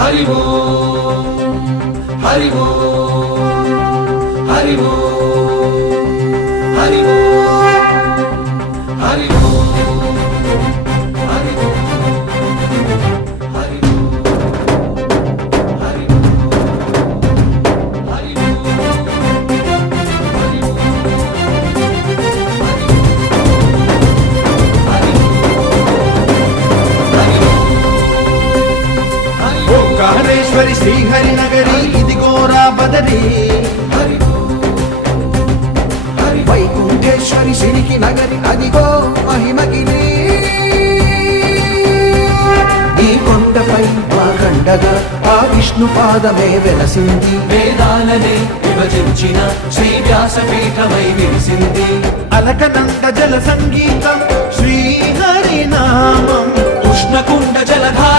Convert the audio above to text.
హరి ఓం హరి ఓం హరి ఓం హరి ఓం హరి ఓం హరి ఓం హరి ఓంకారేశ్వరి శ్రీహరి నగరి ఇదిగోరా బదరి వైకుంఠేశ్వరి సిరికి నగరి అదిగో మహిమగిరి ఈ కొండపై మా గండగా ఆ విష్ణు పాదమే వెలసింది వేదాలనే విభజించిన శ్రీ వ్యాసపీఠమై విరిసింది అలకనంద జల సంగీతం శ్రీహరి నామం ఉష్ణకుండ జలధార